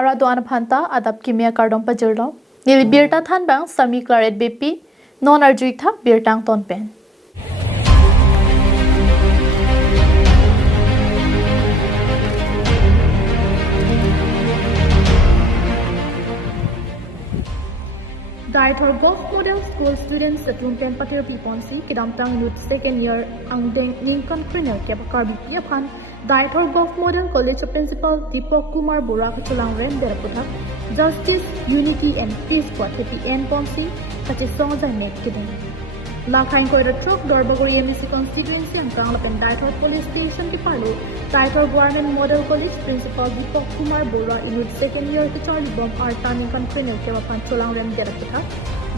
ara doan phanta adap kimia kardom pajirlo nil birta than bang sami claret bp non arjui tha birtang ton pen Director Golf Model School students at Lumpen Patir Piponsi, Kidamtang Youth Second Year, Angdeng Ninkan Criminal Kepakar Bipiapan, Director Golf Model College Principal Deepak Kumar Bora Kachulang Rem Deraputak, Justice, Unity and Peace for TPN Ponsi, Kachisong Zanet Kidam. Lakhain Koida Chok, Dorbagori MSC constituency and Kanglapen Director Police Station Tipalo, Director Government Model College Principal Deepak Kumar Bora in Youth Second Year Kichali Bomb Arta Ninkan Criminal Kepapan Chulang Rem Deraputak.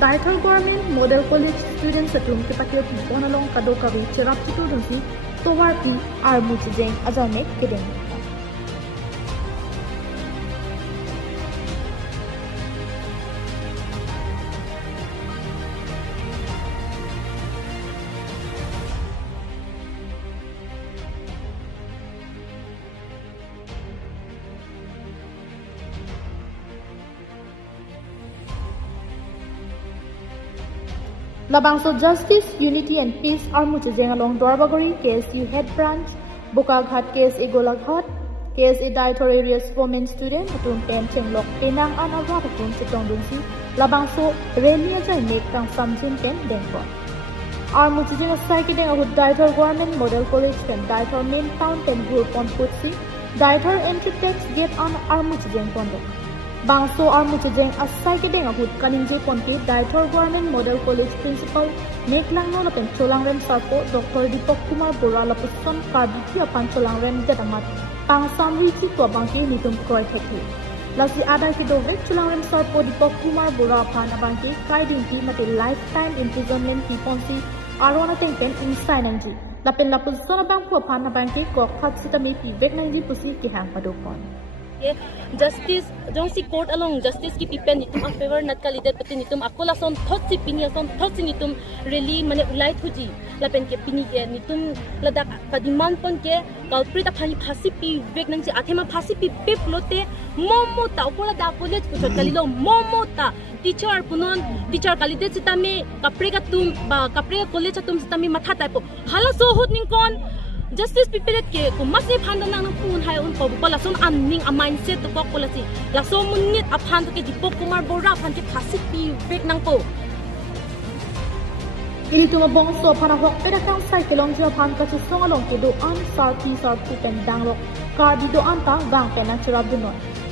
Director Government Model College students at room Kipakir Pipon along Kadokavi, Chirap Chitudunsi, Towarpi, Armuchijeng, Azamek, Kidem. Labangso Justice, Unity and Peace Armuchijeng along Dorbagori, KSU Head Branch, Bukaghat KSA Golaghat, KSA Director Areas Women Student, Atun Pen Chenglok, Penang An Avatapun Chitondunsi, Labangso Relia Jaimek Kang Samjin Pen Dengpon. Armuchijeng Saikideng Ahud Director Government Model College Pen, Director Main Town Pen Group on Putsi, Director Entry Tax Gate on Armuchijeng Pondok. Bangso Armuchijeng Asaikideng Ahud Kaninje Ponti, Director Government Model College Principal, Meklang Nolapen Cholangrem Sarpo, Dr. Deepak Kumar Bora Lapuson, Karbiti Apan Cholangrem Detamat, Pang Samrichi Tuabangki Nitum Kroy Heki. Lasi Adai Kidovek Cholangrem Sarpo Deepak Kumar Bora Apan Abangki, Kaidinki Mati Lifetime Imprisonment Piponsi, Arona Tengpen Inside Nanji. Lapen Lapuson Abangku Apan Abangki, Kok Hatsitami Pivek Nanji Pusi Kihang Padopon. Justice jongsi court along justice ki pipen nitum a favor nat kalide pati nitum akola son thot si pinia son thot si nitum really mane ulai thuji lapen ke pini ke nitum ladak padiman pon ke culprit a phani phasi pi vek nang si athema phasi pi pe plote momo ta okola da college ku kalilo momo ta teacher punon teacher kalide sitame kapre ka tum ba kapre college tum sitame matha type hala so hot ning kon Justice pipilit ke kung mas ipanda nang pun hay un po pala son anning a mindset to kok pala si la so munit aphan to ke Deepak Kumar Bora phan ke phasi pi fake nang po ini tu mabong so phana hok pera kang sai ke long jia phan ka chu song along ke do an sar pu pen dang lok kar di do an ta bang pen na churab du no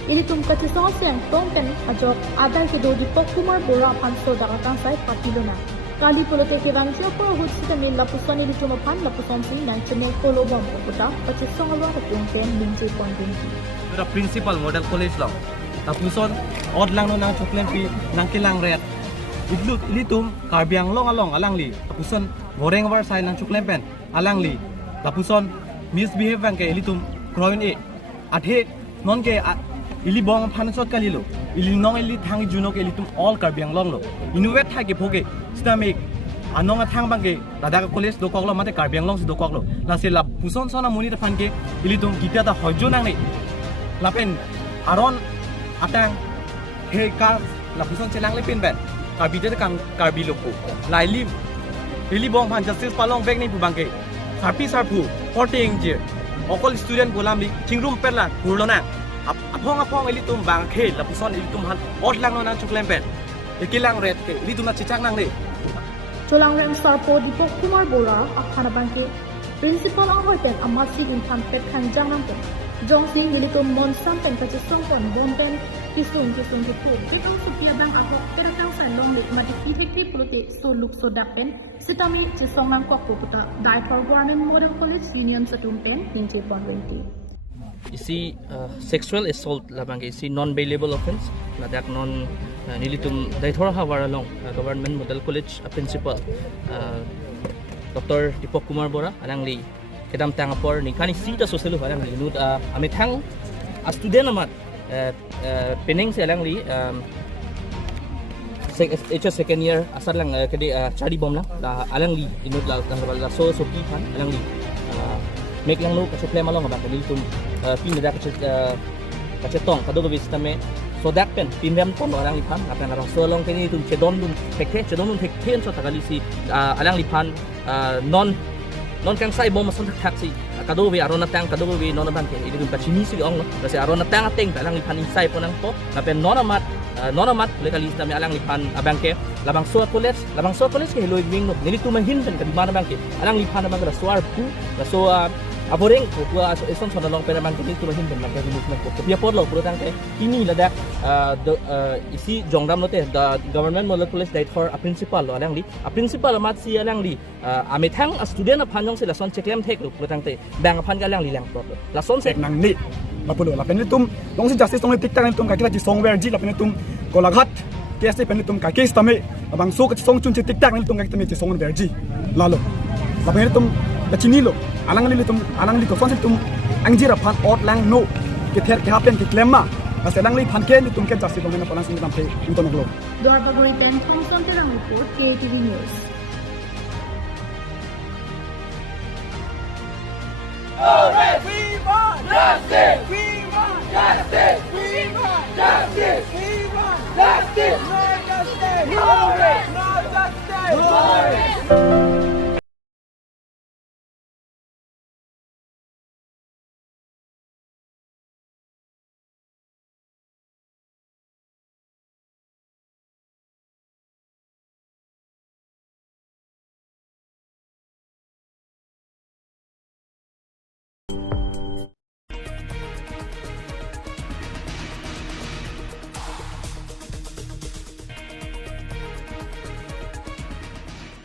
ini tum ka chu song siang tong pen ajok adar ke do Deepak Kumar Bora phan so da kang sai patilo na Kali polote ke bangsia pura hutsi kami lapusan ini cuma pan lapusan sini dan cene kolo bom puta pachisong alwa ta pungpen minje pondingi. Ora principal model college lang. Lapusan od lang no nang choklen pi nang kilang red. Idlut ilitum karbiang long along alang li. Lapusan goreng war sai nang choklen pen alang li. Lapusan misbehave bang ke ilitum kroin e. Athe non ke ili bong phansot kalilo. Ili nong ili thang junok ilitum all karbiang long lo. Inuwet thai ke phoge Islamik anong athang bangke dadak college do koklo mate karbiang long do koklo la se la puson sona muni ta phanke ilitum gita ta hojo nang nei lapen aron atang he ka la puson chenang le pin ben karbite ta kam karbi loku laili ili bong phan justice palong bek nei pu bangke sarpi sarpu 40 inje okol student golam li thingrum perla kurlo na apong ilitum bangke la puson ilitum han ot lang no nang chuklem pen ikilang red ke ilitum na chichak nang nei Cholangrem Sarpo Deepak Kumar Bora akhana bangke principal ang hoten amasi din kan pet kanjang nang pen jongsi militum mon sampen ka chisong kon bonten kisung ki pu kitong supia bang ako terakang san long lik mati ithekti plote so look so dapen sitami chisong nang kok puta Director Government Model College Union Satumpen ninche bonwenti You see, sexual assault labang isi non-bailable offence. Ladak non nilitum daitor hawar along Government Model College principal Dr. Deepak Kumar Bora alang li kedam tangapor ni kani sita social alang li nut amithang a student amat pening se alang li HS second year asar lang kede chari bom lang alang li inut la so pi pan alang li make lang no ka supply malong ba nilitum pinada ka kacetong kado gavis tame so dak pen pinrem ton alang lipan apen arong so long teni tum chedon dum chedon dum thekten so tagali si alang lipan non kang sai bom mason taxi kado vi arona tang kado vi non bang ke idum pachini si ong no kasi arona tang ateng alang lipan insai ponang to apen nonamat lekali tame alang lipan abang ke labang so college ke loy wing no nili tu mahin pen kadimana bang ke alang lipan abang ra suar pu la so aboreng ko gua eson sona long pera man kini tu mahin ben man kini movement ko pia por lo puro tang te ini ladak isi jongdam note the government model college dait for a principal lo alang li a principal amat si alang li ame thang a student aphan jong se la son cheklem thek lo puro tang te bang aphan ga alang li lang pro la son se nang ni mapulo la penitum long si justice tong tik tang tum ka kita ji songwer ji la penitum golaghat case penitum ka case tame abang so ka song chun tik tang tum ka kita me ji song verji lalo la penitum ka chinilo alang li ko son tum angjira phan ot lang no ke ther ke hapen ke klemma aselang li phan ke ni tum ke justice tong na palang sing tam pe unton lo Dorbaguri Ben Thompson Terang Report, KATV News. We want justice! We want justice! We want justice! We want justice! No justice! No justice! No justice!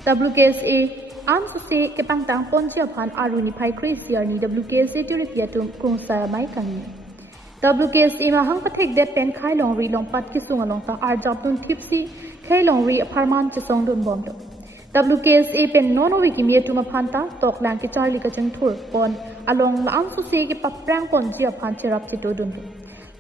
WKSA Amsuse Kepangtang Ponchia Pan Aruni Pai Krisiar ni WKSA Turipiatum Kung Saramai Kani. WKSA Mahang Patek De Pen Kai Long Ri Long Pat Kisung Along Ta Arjab Dun Tipsi Kai Long Ri Aparman Chisong Dun Bomdo. WKSA Pen Nono Wiki Mietuma Panta Tok Lang Ki Charlie Kachang Tur Pon Along La Amsuse Ki Paprang Ponchia Pan Chirap Chito Dundu.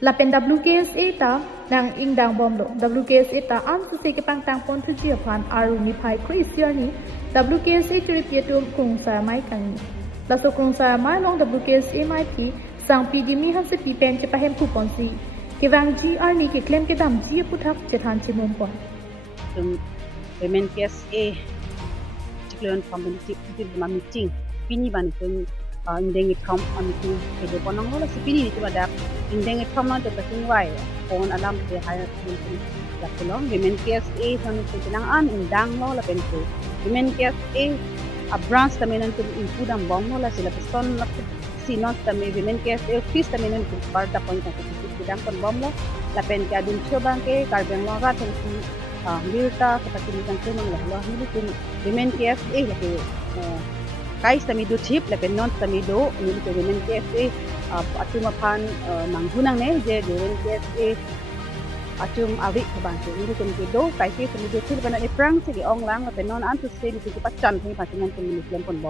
Lapen WKSA ta nang ingdang bomlo WKSA ta Amsuse Ki Pangtang Pon Tujia Pan Aruni Pai Krisiar ni WKSA Turipiatum Kung Saramai Kani. Laso Kung Saramai Long WKSA Mai Pi Sang Pidimi Hanse Pi Pen Chepahem Puponsi Kivang GR ni ki claim ke dam G Putak Chetan Chimum Pon. Women KSA Chikleon Community Meeting Pini Ban indeng itom amitu kede ponong lo sipini itu ada indeng itom na tepasin wai pon alam ke higher community la kolong women KSA son tinangan indang lo la pentu women KSA a branch tamenan tu impudang bom lo la sila person la sinot tame women KSA office tamenan tu parta point ka tidang kon bom lo la pen ka din chobang ke karbeng lo ga tu birta kapatilitan ko ng lo ni women KSA la ke kais tami do chip lapen non tami do ni ke women KSA atuma pan manggunang ne je women KSA atum awi kabang ke ni ke do kai ke tami do chip bana ni prang se ong lang lapen non an tu se ni ke pacan ni pacingan ke ni kem pon bo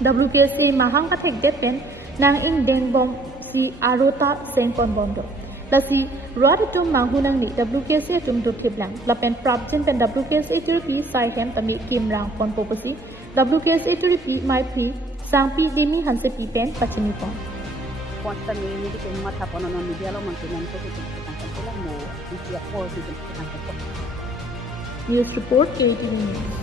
WKSA Mahang Patek De Pen nang ingdeng bom si Arota Seng Pon Bondo. Lasi Radatum Manghunang ni WKSA tum dutip lang lapen prabjin pen WKSA Turkey sai hem tami kim rang pon popasi WKSA Turkey mai pi sangpi demi hanse pi pen pachini pon. Konsta ni ke mata pon non media lo mantunan ko ke kan mo isia ko ke kan ko News Report KATV News.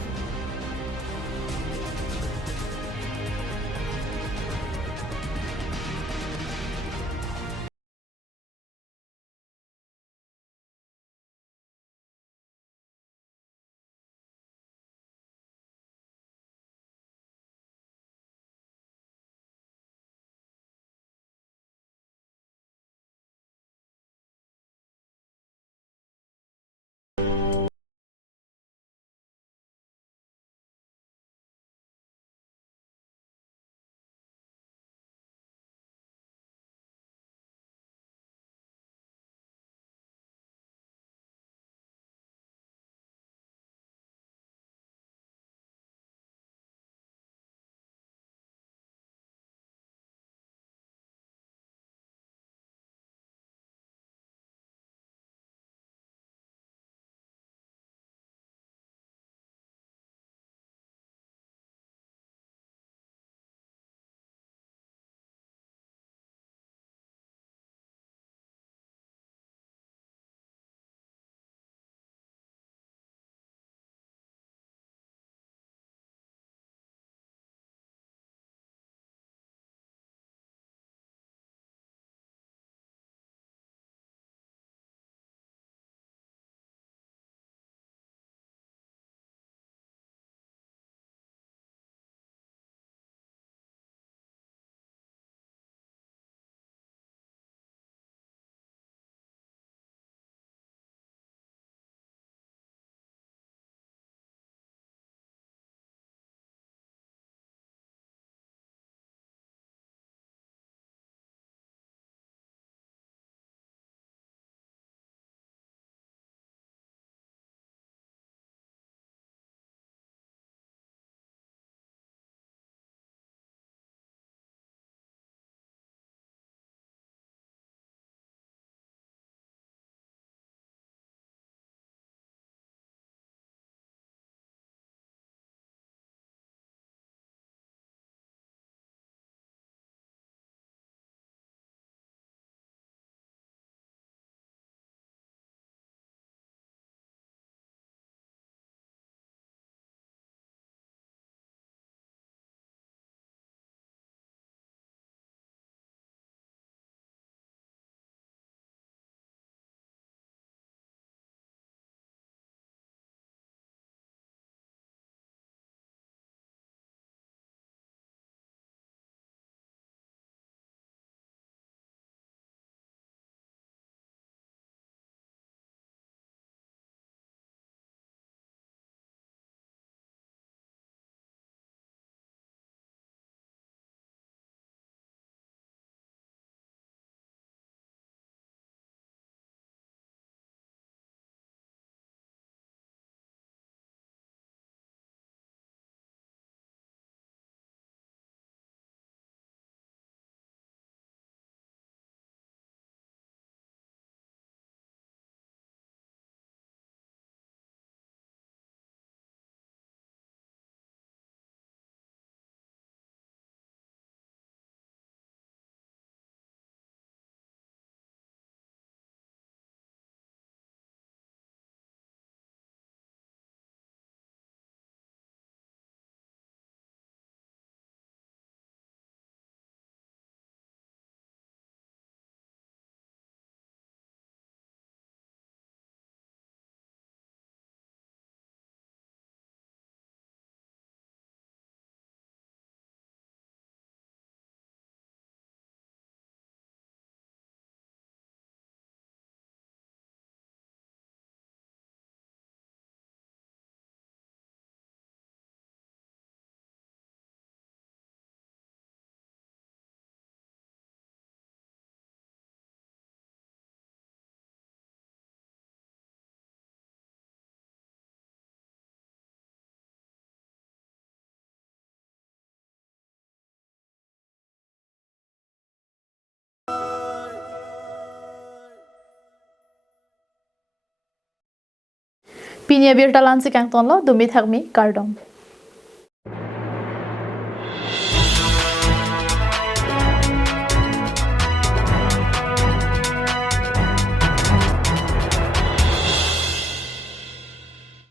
Pinia bir talan si kang tonlo dumi thakmi kardom.